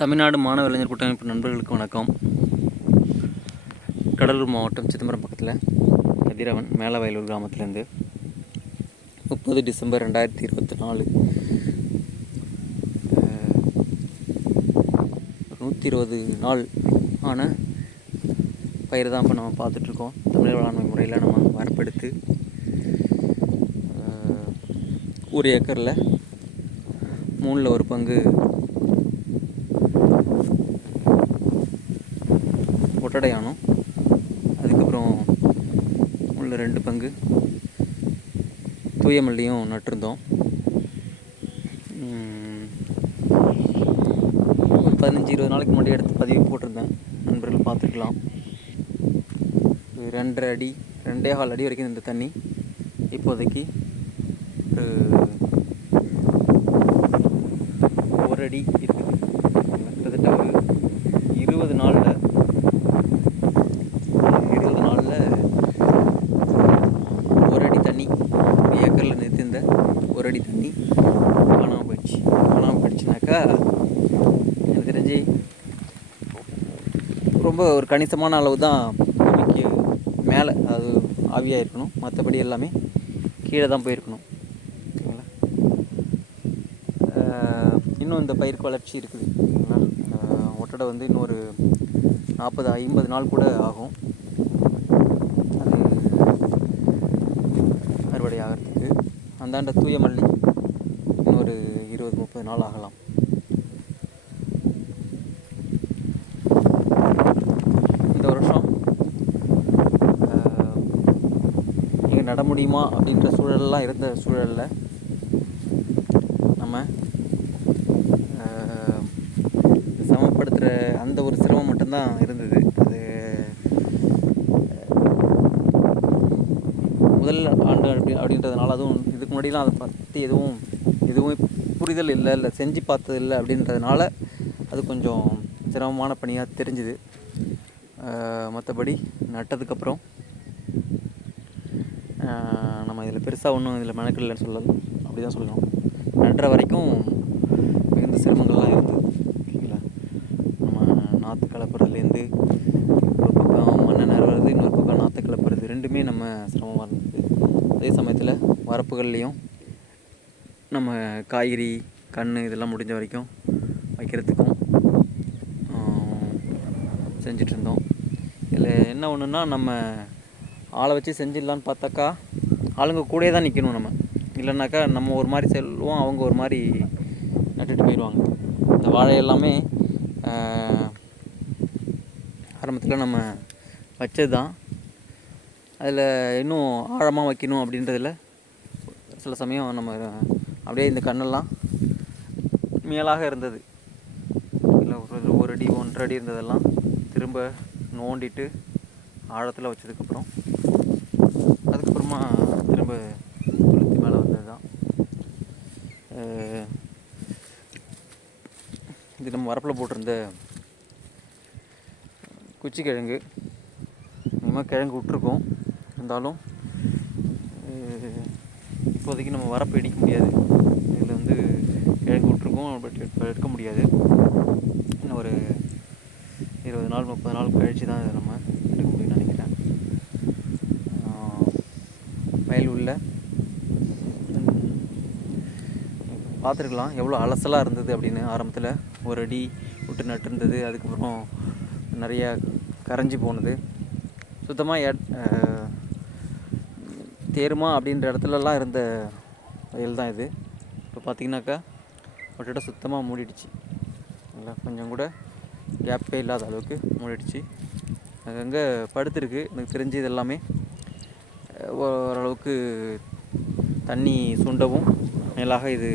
தமிழ்நாடு மாணவ இளைஞர் கூட்டமைப்பு நண்பர்களுக்கு வணக்கம். கடலூர் மாவட்டம் சிதம்பரம் பக்கத்தில் கதிரவன் மேலவயலூர் கிராமத்திலேருந்து 30 டிசம்பர் 2024 120 நாள் ஆன பயிர் தான் இப்போ நம்ம பார்த்துட்ருக்கோம். தமிழ் வேளாண்மை முறையில் நம்ம வரப்பெடுத்து 1 ஏக்கரில் 3ல் 1 பங்கு ஒட்டடையானம், அதுக்கப்புறம் உள்ள 2 பங்கு தூய மல்லியும் நட்டிருந்தோம். ஒரு 15-20 நாளைக்கு முன்னாடி எடுத்து பதிவு போட்டிருந்தேன், நண்பர்கள் பார்த்துருக்கலாம். 2.5 அடி 2.25 அடி வரைக்கும் இந்த தண்ணி இப்போதைக்கு ஒரு அடி இருக்குது. கிட்டத்தட்ட ஒரு 20 நாளில் ஒரு அடி தண்ணி, 1 ஏக்கரில் நிறுத்திருந்த 1 அடி தண்ணி காணாமல் போயிடுச்சுனாக்கா எனக்கு தெரிஞ்சு ரொம்ப ஒரு கணிசமான அளவு தான் பூமிக்கு மேலே அது ஆவியாக இருக்கணும். மற்றபடி எல்லாமே கீழே தான் போயிருக்கணும். ஓகேங்களா? இன்னும் இந்த பயிருக்கு வளர்ச்சி இருக்குது. ஒட்டடை வந்து இன்னொரு 40-50 நாள் கூட ஆகும் அது அறுவடை ஆகிறதுக்கு. அந்தாண்ட தூய மல்லி இன்னொரு 20-30 நாள் ஆகலாம். இந்த வருஷம் இங்கே நட முடியுமா அப்படின்ற சூழல்லாம் இருந்த சூழலில் நம்ம சமப்படுத்துகிற அந்த ஒரு சிரமம் மட்டும்தான் இருந்தது. அது முதல் ஆண்டு அப்படின்றதுனால, அதுவும் இதுக்கு முன்னாடிலாம் அதை பற்றி எதுவும் புரிதல் இல்லை செஞ்சு பார்த்தது இல்லை அப்படின்றதுனால அது கொஞ்சம் சிரமமான பணியாக தெரிஞ்சுது. மற்றபடி நட்டதுக்கப்புறம் நம்ம இதில் பெருசாக ஒன்றும் இதில் மெனக்கிடலன்னு சொல்லலாம், அப்படி தான் சொல்லணும். நடுற வரைக்கும் மிகுந்த சிரமங்கள்லாம் இருந்தது. ஓகேங்களா? நம்ம நாற்று கலப்புறதுலேருந்து ஒரு பக்கம் மண்ணை நிறுவுறது, இன்னொரு பக்கம் நாற்று கலப்புறது, ரெண்டுமே நம்ம சிரமமாக இருந்தது. அதே சமயத்தில் வரப்புகள்லேயும் நம்ம காய்கறி கன்று இதெல்லாம் முடிஞ்ச வரைக்கும் வைக்கிறதுக்கும் செஞ்சிட்ருந்தோம். இதில் என்ன ஒன்றுன்னா, நம்ம ஆளை வச்சு செஞ்சிடலான்னு பார்த்தாக்கா ஆளுங்க கூடயே தான் நிற்கணும். நம்ம இல்லைனாக்கா நம்ம ஒரு மாதிரி செல்வோம், அவங்க ஒரு மாதிரி நட்டுட்டு போயிடுவாங்க. இந்த வாழை எல்லாமே ஆரம்பத்தில் நம்ம வச்சது தான். அதில் இன்னும் ஆழமாக வைக்கணும் அப்படின்றதில் சில சமயம் நம்ம அப்படியே இந்த கண்ணெல்லாம் மேலாக இருந்தது, இல்லை ஒரு அடி 1.5 அடி இருந்ததெல்லாம் திரும்ப நோண்டிட்டு ஆழத்தில் வச்சதுக்கப்புறம் அதுக்கப்புறமா திரும்ப குளுத்தி மேலே வந்தது தான். இது நம்ம வரப்பில் போட்டிருந்த குச்சி கிழங்கு. இனிமேல் கிழங்கு விட்டுருக்கோம், இருந்தாலும் இப்போதைக்கு நம்ம வரப்பு இடிக்க முடியாது. இதில் வந்து கிழங்கு விட்டுருக்கோம், பட் எடுக்க முடியாது. இன்னும் ஒரு 20 நாள் 30 நாள் கழித்து தான் இதை நம்ம எடுக்க முடியும்னு நினைக்கிறேன். வயல் உள்ள பார்த்துருக்கலாம் எவ்வளோ அலசலாக இருந்தது அப்படின்னு. ஆரம்பத்தில் 1 அடி விட்டு நட்டுருந்தது, அதுக்கப்புறம் நிறையா கரைஞ்சி போனது, சுத்தமாக தேருமா அப்படின்ற இடத்துலலாம் இருந்த வயல் தான் இது. இப்போ பார்த்திங்கனாக்கா ஒட்டடை சுத்தமாக மூடிடுச்சு. இல்லை, கொஞ்சம் கூட கேப்பே இல்லாத அளவுக்கு மூடிடுச்சு. அங்கங்கே படுத்துருக்கு. எனக்கு தெரிஞ்சு இது எல்லாமே ஓரளவுக்கு தண்ணி சுண்டவும் மேலாக இது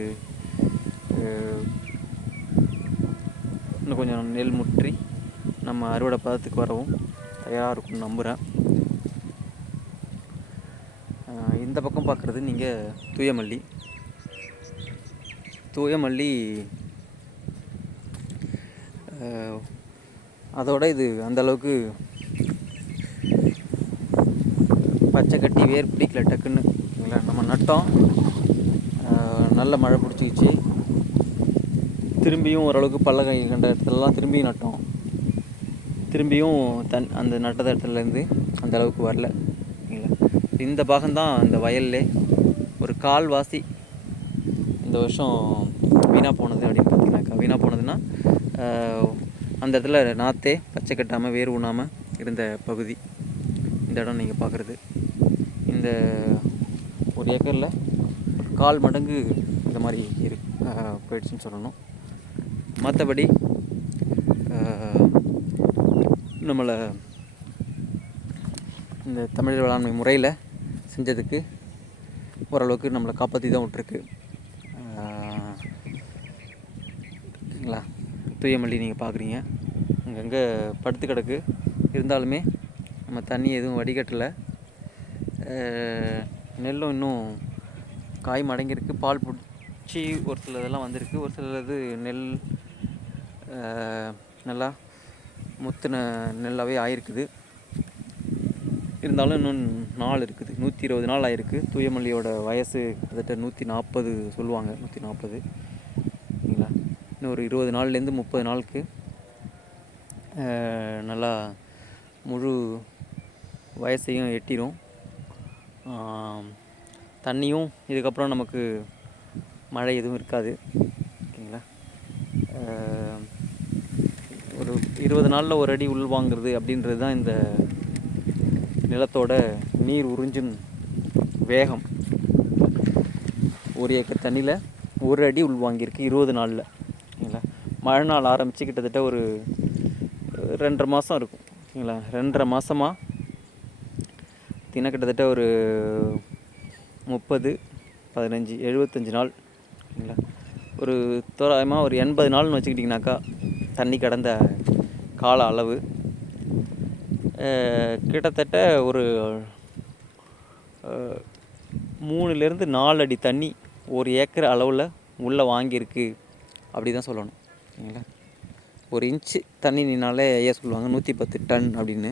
இன்னும் கொஞ்சம் நெல் முற்றி நம்ம அறுவடை பதத்துக்கு வரவும் தயாராக இருக்கும்னு நம்புகிறேன். இந்த பக்கம் பார்க்குறது நீங்கள் தூய மல்லி அதோட இது அந்தளவுக்கு பச்சை கட்டி வேர் பிடிக்கல டக்குன்னு. இல்லை, நம்ம நட்டோம், நல்ல மழை பிடிச்சிக்கிச்சு. திரும்பியும் ஓரளவுக்கு பள்ளகை கண்ட இடத்துலலாம் திரும்பியும் நட்டோம். திரும்பியும் அந்த நட்டத இடத்துலேருந்து அந்த அளவுக்கு வரல. சரிங்களா? இந்த பாகம்தான் அந்த வயல்லே ஒரு கால்வாசி இந்த வருஷம் வீணாக போனது அப்படின்னு பார்த்தீங்கன்னாக்கா. வீணாக போனதுன்னா அந்த இடத்துல நாற்றே பச்சை கட்டாமல் வேர் ஊனாமல் இருந்த பகுதி இந்த இடம் நீங்கள் பார்க்குறது. இந்த ஒரு ஏக்கரில் 1/4 மடங்கு இந்த மாதிரி போயிடுச்சுன்னு சொல்லணும். மற்றபடி நம்மளை இந்த தமிழர் வேளாண்மை முறையில் செஞ்சதுக்கு ஓரளவுக்கு நம்மளை காப்பாற்றி தான் விட்ருக்கு. சரிங்களா? தூயமல்லி நீங்கள் பார்க்குறீங்க, அங்கங்கே படுத்து கிடக்கு. இருந்தாலுமே நம்ம தண்ணி எதுவும் வடிகட்டலை. நெல்லும் இன்னும் காய் மடங்கியிருக்கு. பால் பிடிச்சி ஒரு சில இதெல்லாம் வந்திருக்கு. ஒரு சிலது நெல் நல்லா முத்தின நெல்லாகவே ஆயிருக்குது. இருந்தாலும் இன்னும் நாள் இருக்குது. 120 நாள் ஆயிருக்கு. தூயமல்லியோட வயசு கிட்டத்தட்ட 140 சொல்லுவாங்க. 140. சரிங்களா? இன்னும் ஒரு 20 நாள்லேருந்து 30 நாளுக்கு நல்லா முழு வயசையும் எட்டிடும். தண்ணியும் இதுக்கப்புறம் நமக்கு மழை எதுவும் இருக்காது. ஓகேங்களா? ஒரு 20 நாளில் ஒரு அடி உள்வாங்கிறது அப்படின்றது தான் இந்த நிலத்தோட நீர் உறிஞ்சும் வேகம். 1 ஏக்கர் தண்ணியில் 1 அடி உள்வாங்கியிருக்கு 20 நாளில். ஓகேங்களா? மழை நாள் ஆரம்பித்து கிட்டத்தட்ட ஒரு 2.5 மாதம் இருக்கும். ஓகேங்களா? 2.5 மாதமாக கிட்டத்தட்ட ஒரு 30, 15, 75 நாள். ஓகேங்களா? ஒரு தோராயமாக ஒரு 80 நாள்னு வச்சுக்கிட்டிங்கனாக்கா தண்ணி கடந்த கால அளவு. கிட்டத்தட்ட ஒரு 3லேருந்து 4 அடி தண்ணி 1 ஏக்கர் அளவில் உள்ளே வாங்கியிருக்கு அப்படி தான் சொல்லணும். சரிங்களா? 1 இன்ச்சு தண்ணி நின்னாலே ஐயா சொல்லுவாங்க 110 டன் அப்படின்னு.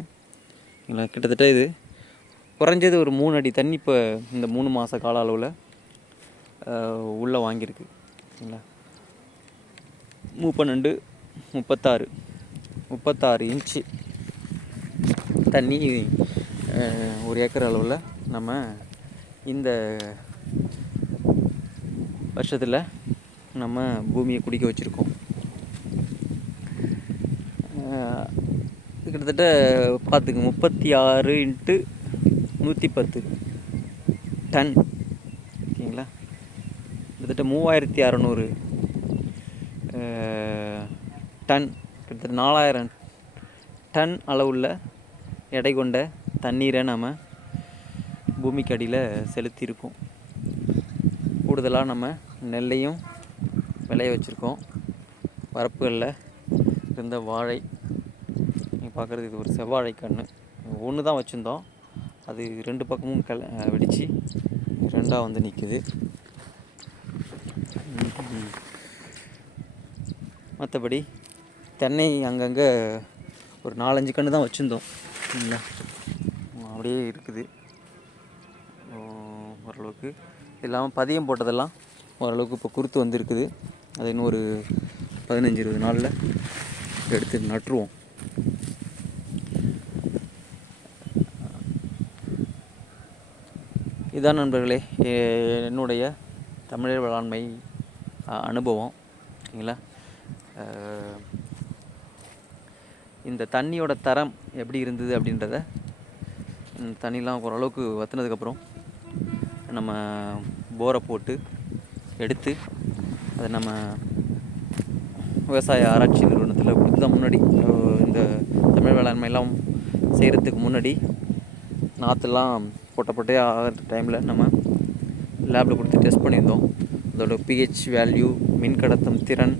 சரிங்களா? கிட்டத்தட்ட இது குறைஞ்சது ஒரு 3 அடி தண்ணி இப்போ இந்த 3 மாத கால அளவில் உள்ளே வாங்கியிருக்கு. சரிங்களா? 36 இன்ச்சு தண்ணி 1 ஏக்கர் அளவில் நம்ம இந்த வருஷத்தில் நம்ம பூமியை குடிக்க வச்சுருக்கோம். கிட்டத்தட்ட பார்த்துக்கு 36 × 110 டன். ஓகேங்களா? கிட்டத்தட்ட 3600 டன், கிட்டத்தட்ட 4000 டன் அளவுள்ள எடை கொண்ட தண்ணீரை நம்ம பூமிக்கு அடியில் செலுத்தியிருக்கோம். கூடுதலாக நம்ம நெல்லையும் விளைய வச்சுருக்கோம். வரப்புகளில் இருந்த வாழை நீங்கள் பார்க்குறது இது ஒரு செவ்வாழை கன்று. ஒன்று தான் வச்சுருந்தோம், அது 2 பக்கமும் வெடித்து 2ஆக வந்து நிற்குது. மற்றபடி தென்னை அங்கங்கே ஒரு 4-5 கன்று தான் வச்சுருந்தோம். சரிங்களா? அப்படியே இருக்குது ஓரளவுக்கு. இல்லாமல் பதியம் போட்டதெல்லாம் ஓரளவுக்கு இப்போ குருத்து வந்துருக்குது. அது இன்னும் ஒரு 15-20 நாளில் எடுத்து நட்டுருவோம். இதான் நண்பர்களே என்னுடைய தமிழர் வேளாண்மை அனுபவம். சரிங்களா? இந்த தண்ணியோட தரம் எப்படி இருந்தது அப்படின்றத, இந்த தண்ணிலாம் ஓரளவுக்கு வற்றினதுக்கப்புறம் நம்ம போரை போட்டு எடுத்து அதை நம்ம விவசாய ஆராய்ச்சி நிறுவனத்தில் கொடுத்து தான் முன்னாடி இந்த தமிழ் வேளாண்மையெல்லாம் செய்கிறதுக்கு முன்னாடி நாற்றுலாம் போட்டப்பட்டே ஆகிற டைமில் நம்ம லேபில் கொடுத்து டெஸ்ட் பண்ணியிருந்தோம். அதோட பிஹெச் வேல்யூ, மின் கடத்தும் திறன்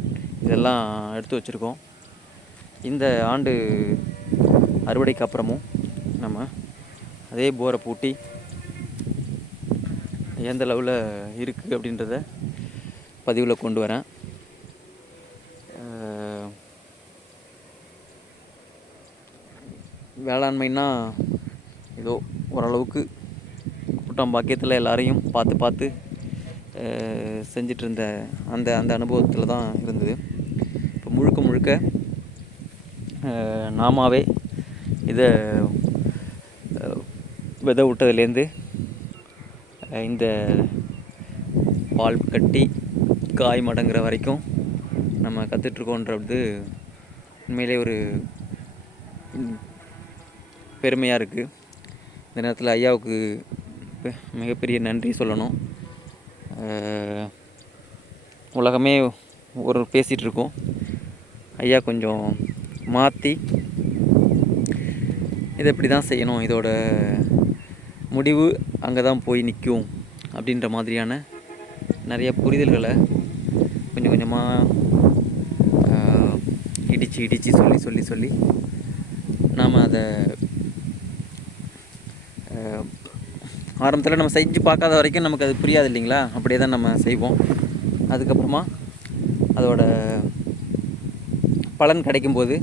இதெல்லாம் எடுத்து வச்சுருக்கோம். இந்த ஆண்டு அறுவடைக்கு அப்புறமும் நம்ம அதே போரை பூட்டி எந்த லெவலில் இருக்குது அப்படின்றத பதிவில் கொண்டு வரேன். வேளாண்மைன்னா ஏதோ ஓரளவுக்கு கூட்டம் பாக்கியத்தில் எல்லாரையும் பார்த்து செஞ்சிட்ருந்த அந்த அனுபவத்தில் தான் இருந்தது. முழுக்க நாமாவே இதை விதை விட்டதுலேருந்து இந்த பால் கட்டி காய் மடங்குற வரைக்கும் நம்ம கற்றுட்ருக்கோன்றது உண்மையிலே ஒரு பெருமையாக இருக்குது. இந்த நேரத்தில் ஐயாவுக்கு மிகப்பெரிய நன்றி சொல்லணும். உலகமே ஒரு பேசிகிட்டு இருக்கோம், ஐயா கொஞ்சம் மாற்றி இதை இப்படி தான் செய்யணும், இதோட முடிவு அங்கே தான் போய் நிற்கும் அப்படின்ற மாதிரியான நிறைய புரிதல்களை கொஞ்சம் கொஞ்சமாக இடித்து சொல்லி நாம் அதை ஆரம்பத்தில் நம்ம செஞ்சு பார்க்காத வரைக்கும் நமக்கு அது புரியாது இல்லைங்களா. அப்படியே தான் நம்ம செய்வோம். அதுக்கப்புறமா அதோட பலன் கிடைக்கும்போது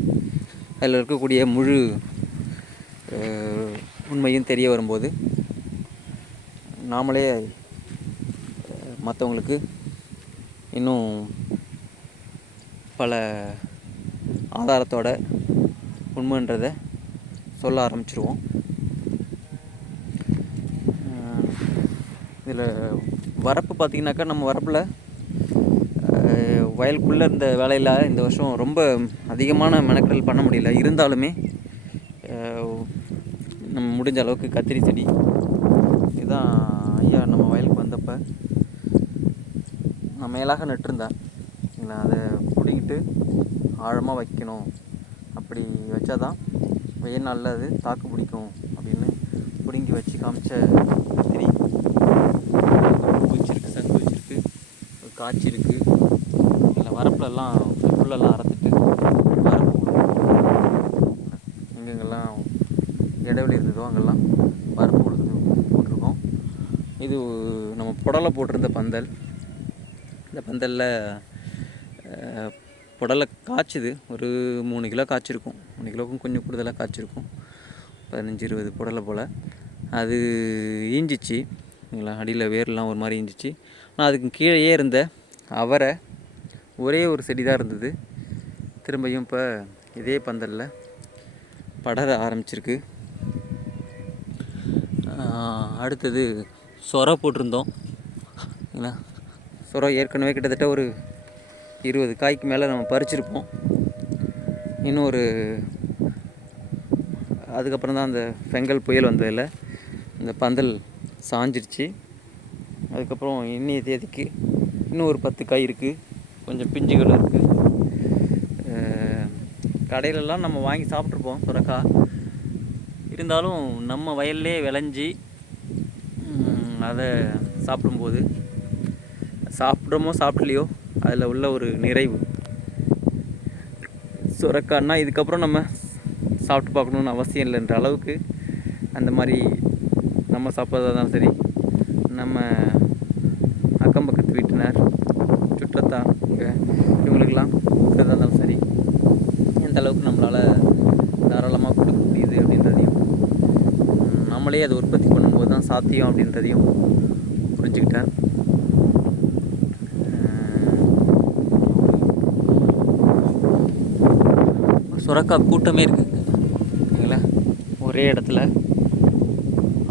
அதில் இருக்கக்கூடிய முழு உண்மையும் தெரிய வரும்போது நாமளே மற்றவங்களுக்கு இன்னும் பல ஆதாரத்தோட உண்மைன்றதை சொல்ல ஆரம்பிச்சிருவோம். இதில் வரப்பு பார்த்திங்கனாக்கா, நம்ம வரப்பில் வயலுக்குள்ளே இருந்த வேலையில் இந்த வருஷம் ரொம்ப அதிகமான மெனக்கெடல் பண்ண முடியல. இருந்தாலுமே நம்ம முடிஞ்ச அளவுக்கு கத்திரி செடி இதுதான் ஐயா நம்ம வயலுக்கு வந்தப்போ நான் மேலாக நட்டிருந்தேன். அதை பிடிங்கிட்டு ஆழமாக வைக்கணும், அப்படி வச்சா தான் வெயில் நாளில் அது தாக்கு பிடிக்கும் அப்படின்னு பிடுங்கி வச்சு காமிச்ச கத்திரி வச்சிருக்கு, சங்கு வச்சிருக்கு, காய்ச்சி இருக்குது. இல்லை வரப்புலெல்லாம் புல்லெல்லாம் அறுத்துட்டு வரப்பு எங்கெங்கெல்லாம் இடைவெளி இருந்ததோ அங்கெல்லாம் வரப்பு போட்டிருக்கோம். இது நம்ம புடலை போட்டிருந்த பந்தல். இந்த பந்தலில் புடலை காய்ச்சிது, ஒரு 3 கிலோ காய்ச்சிருக்கும். 3 கிலோவுக்கும் கொஞ்சம் கூடுதலாக காய்ச்சிருக்கும், 15-20 புடலை போல். அது ஈஞ்சிச்சு இல்லைங்களா, அடியில் வேர்லாம் ஒரு மாதிரி ஈஞ்சிச்சு. ஆனால் அதுக்கு கீழேயே இருந்த அவரை ஒரே ஒரு செடி தான் இருந்தது. திரும்பியும் இப்போ இதே பந்தலில் படர ஆரம்பிச்சிருக்கு. அடுத்தது சொரை போட்டிருந்தோம் இல்லைங்களா. சொரை ஏற்கனவே கிட்டத்தட்ட ஒரு 20 காய்க்கு மேலே நம்ம பறிச்சிருப்போம். இன்னும் ஒரு அதுக்கப்புறம் தான் அந்த பெங்கல் புயல் வந்ததில் இந்த பந்தல் சாஞ்சிருச்சு. அதுக்கப்புறம் இன்னைய தேதிக்கு இன்னும் ஒரு 10 காய் இருக்குது, கொஞ்சம் பிஞ்சுகள் இருக்குது. கடையிலலாம் நம்ம வாங்கி சாப்பிட்ருப்போம் சுரக்காய். இருந்தாலும் நம்ம வயல்லே விளைஞ்சி அதை சாப்பிடும்போது சாப்பிட்றோமோ சாப்பிட்லையோ அதில் உள்ள ஒரு நிறைவு. சுரக்கான்னா இதுக்கப்புறம் நம்ம சாப்பிட்டு பார்க்கணுன்னு அவசியம் இல்லைன்ற அளவுக்கு அந்த மாதிரி நம்ம சாப்பிட்றதா தான் சரி, நம்ம அக்கம் பக்கத்து வீட்டினர் சுற்றத்தான் இவங்களுக்கெல்லாம் கொடுக்குறதா இருந்தாலும் சரி, எந்த அளவுக்கு நம்மளால் தாராளமாக கொடுக்க முடியுது அப்படின்றதையும், நம்மளே அதை உற்பத்தி பண்ணும்போது தான் சாத்தியம் அப்படின்றதையும் புரிஞ்சுக்கிட்டேன். சுரக்காய் கூட்டமே இருக்குது ஓகேங்களா. ஒரே இடத்துல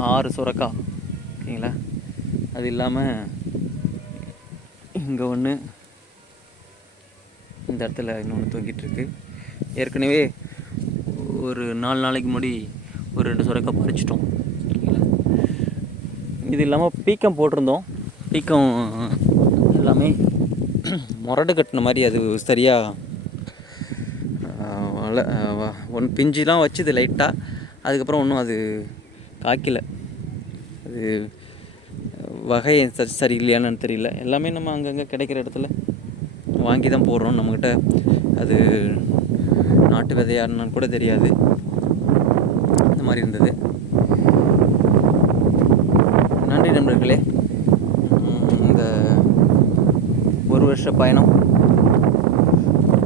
6 சுரக்காய் ஓகேங்களா. அது இல்லாமல் இங்கே ஒன்று, இந்த இடத்துல இன்னொன்று தூங்கிட்டுருக்கு. ஏற்கனவே ஒரு 4 நாளைக்கு முன்னாடி ஒரு 2 சுரக்காய் பறிச்சிட்டோம் ஓகேங்களா. இது இல்லாமல் பீக்கம் போட்டிருந்தோம். பீக்கம் எல்லாமே முரடு கட்டின மாதிரி அது சரியாக ஒன்று பிஞ்சுலாம் வச்சுது லைட்டாக. அதுக்கப்புறம் ஒன்றும் அது காய்க்கலை. அது வகை சரியில்லையான்னு தெரியல. எல்லாமே நம்ம அங்கங்கே கிடைக்கிற இடத்துல வாங்கி தான் போடுறோம். நம்மக்கிட்ட அது நாட்டு விதையான்னு கூட தெரியாது. இந்த மாதிரி இருந்தது. நன்றி நண்பர்களே. இந்த ஒரு வருஷ பயணம்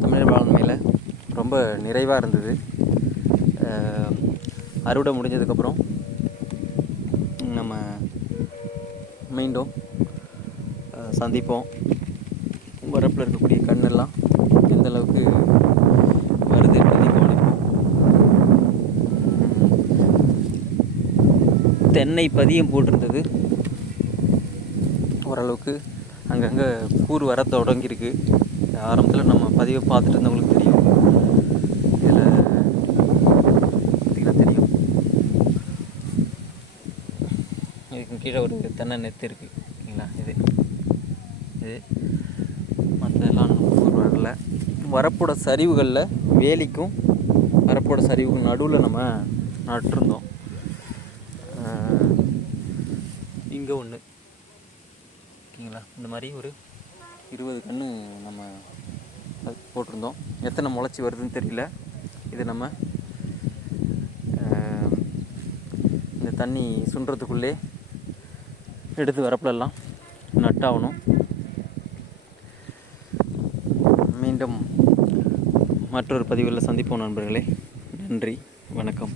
தமிழர் வேளாண்மையில் ரொம்ப நிறைவாக இருந்தது. அறுவடை முடிஞ்சதுக்கப்புறம் நம்ம மீண்டும் சந்திப்போம். வரப்பில் இருக்கக்கூடிய கண்ணெல்லாம் எந்த அளவுக்கு தென்னை பதியம் போட்டிருந்தது. ஓரளவுக்கு அங்கங்கே கூறு வர தொடங்கியிருக்கு. ஆரம்பத்தில் நம்ம பதிவை பார்த்துட்டு இருந்தவங்களுக்கு தெரியும். இதில் பார்த்திங்கன்னா தெரியும், இதுக்கு கீழே ஒரு தென்னை நெத்து இருக்குது சரிங்களா. இது மற்றதெல்லாம் கூறு வரல. வரப்போட சரிவுகளில் வேலிக்கும் வரப்போட சரிவுக்கு நடுவில் நம்ம நட்டிருந்தோம். இங்கே ஒன்று ஓகேங்களா. இந்த மாதிரி ஒரு 20 கன்று நம்ம போட்டிருந்தோம். எத்தனை முளைச்சி வருதுன்னு தெரியல. இது நம்ம இந்த தண்ணி சுண்டுறதுக்குள்ளே எடுத்து வரப்புலெல்லாம் நட்டாகணும். மீண்டும் மற்றொரு பதிவில் சந்திப்போம் நண்பர்களே. நன்றி, வணக்கம்.